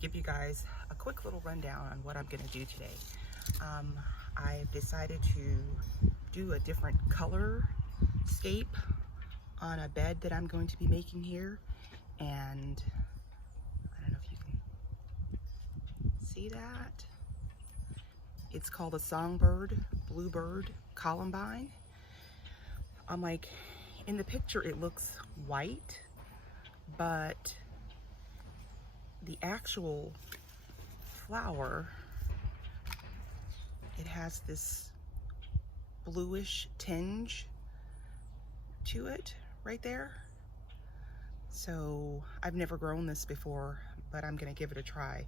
give you guys a quick little rundown on what I'm going to do today. I've decided to do a different color scape on a bed that I'm going to be making here, and I don't know if you can see that. It's called a songbird, bluebird, columbine. I'm like, in the picture it looks white, but the actual flower, it has this bluish tinge to it right there. So I've never grown this before, but I'm gonna give it a try.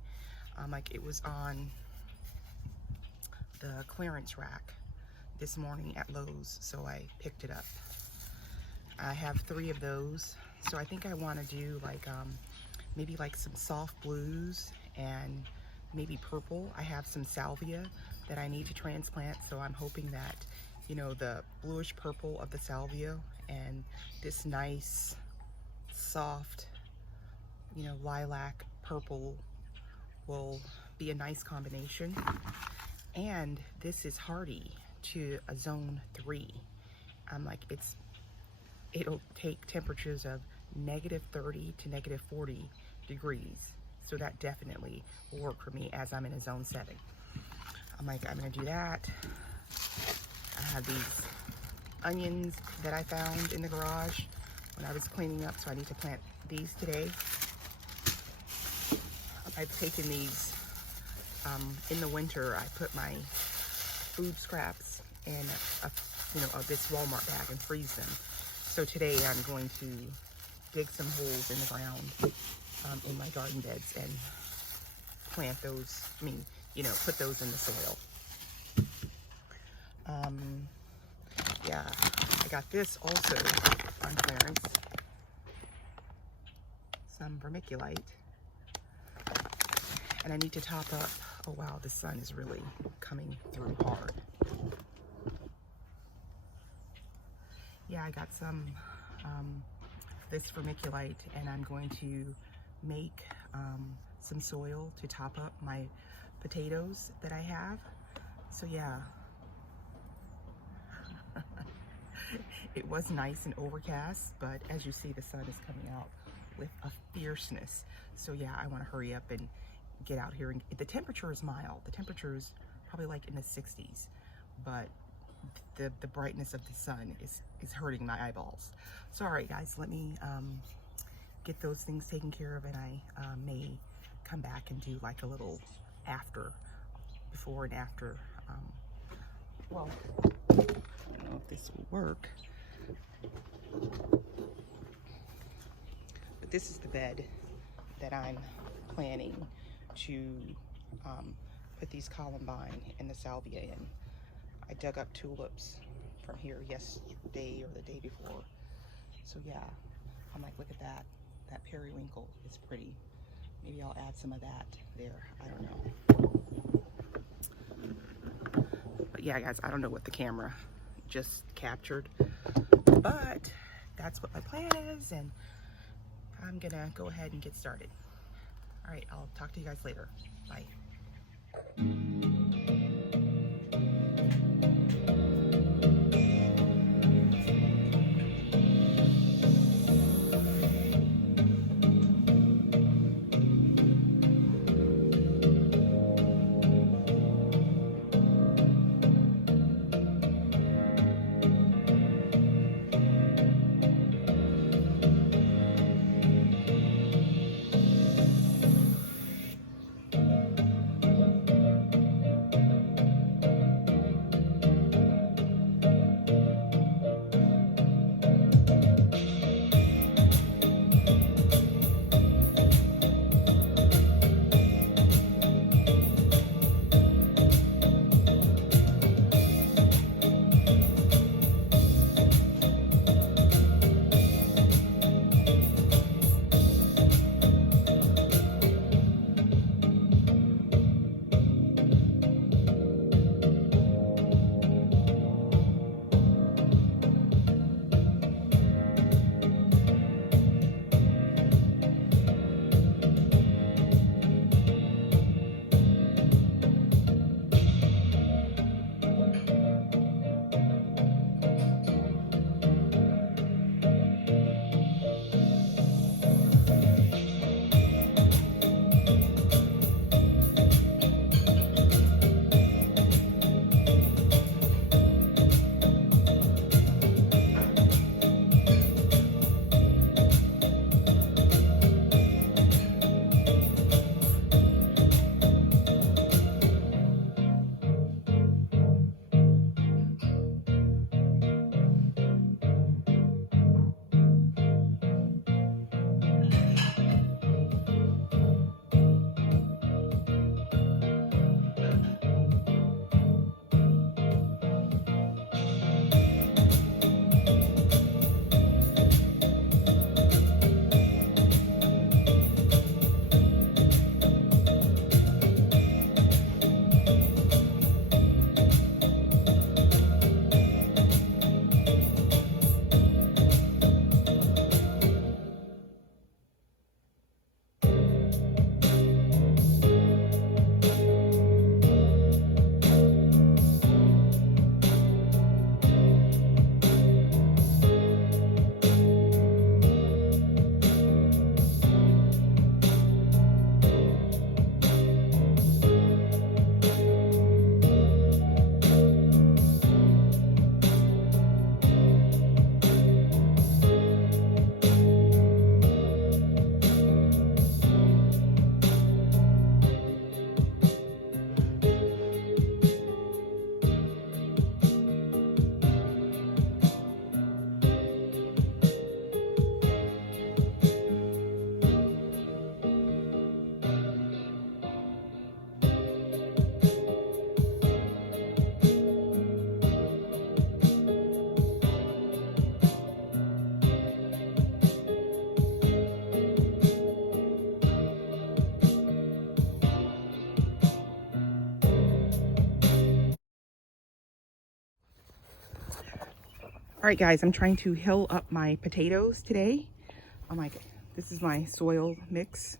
Like, it was on the clearance rack this morning at Lowe's, so I picked it up. I have 3 of those, so I think I want to do like maybe like some soft blues and maybe purple. I have some salvia that I need to transplant, so I'm hoping that, you know, the bluish purple of the salvia and this nice soft, you know, lilac purple will be a nice combination. And this is hardy to a zone 3. I'm like, it'll take temperatures of -30 to -40 degrees. So that definitely will work for me as I'm in a zone 7. I'm like, I'm gonna do that. I have these onions that I found in the garage when I was cleaning up, so I need to plant these today. I've taken these, in the winter, I put my food scraps in this Walmart bag and freeze them. So today I'm going to dig some holes in the ground in my garden beds and plant those, put those in the soil. Yeah, I got this also on clearance, some vermiculite, and I need to top up. Oh wow, the sun is really coming through hard. Yeah, I got some this vermiculite, and I'm going to make some soil to top up my potatoes that I have. So yeah, it was nice and overcast, but as you see, the sun is coming out with a fierceness. So yeah, I want to hurry up and get out here. And the temperature is mild. The temperature is probably like in the 60s, but the brightness of the sun is hurting my eyeballs. So all right guys, let me get those things taken care of, and I may come back and do like a little before and after. Well, I don't know if this will work, but this is the bed that I'm planning to put these columbine and the salvia in. I dug up tulips from here yesterday or the day before. So yeah, I'm like, look at that. That periwinkle is pretty. Maybe I'll add some of that there. I don't know. But yeah, guys, I don't know what the camera just captured, but that's what my plan is, and I'm gonna go ahead and get started. All right, I'll talk to you guys later. Bye. All right, guys, I'm trying to hill up my potatoes today. Oh my, this is my soil mix.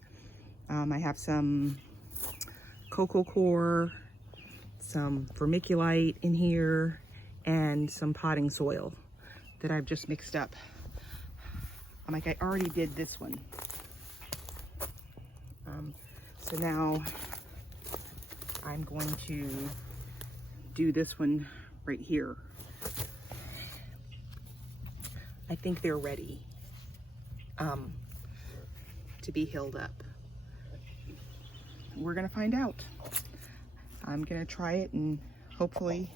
I have some cocoa coir, some vermiculite in here, and some potting soil that I've just mixed up. I'm like, I already did this one. So now I'm going to do this one right here. I think they're ready to be hilled up. We're gonna find out. I'm gonna try it and hopefully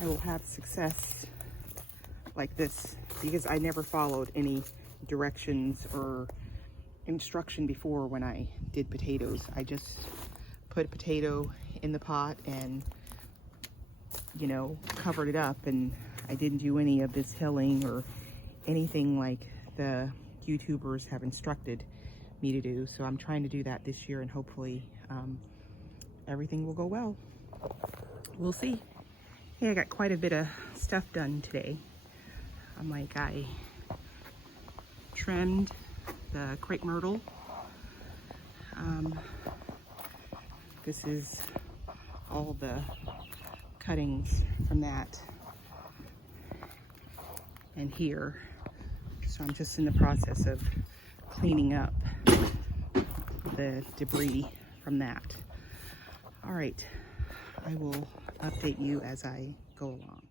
I will have success like this, because I never followed any directions or instruction before when I did potatoes. I just put a potato in the pot and, you know, covered it up, and I didn't do any of this hilling or anything like the YouTubers have instructed me to do. So I'm trying to do that this year, and hopefully everything will go well. We'll see. Hey, I got quite a bit of stuff done today. I'm like, I trimmed the crepe myrtle. This is all the cuttings from that, and here. So I'm just in the process of cleaning up the debris from that. All right, I will update you as I go along.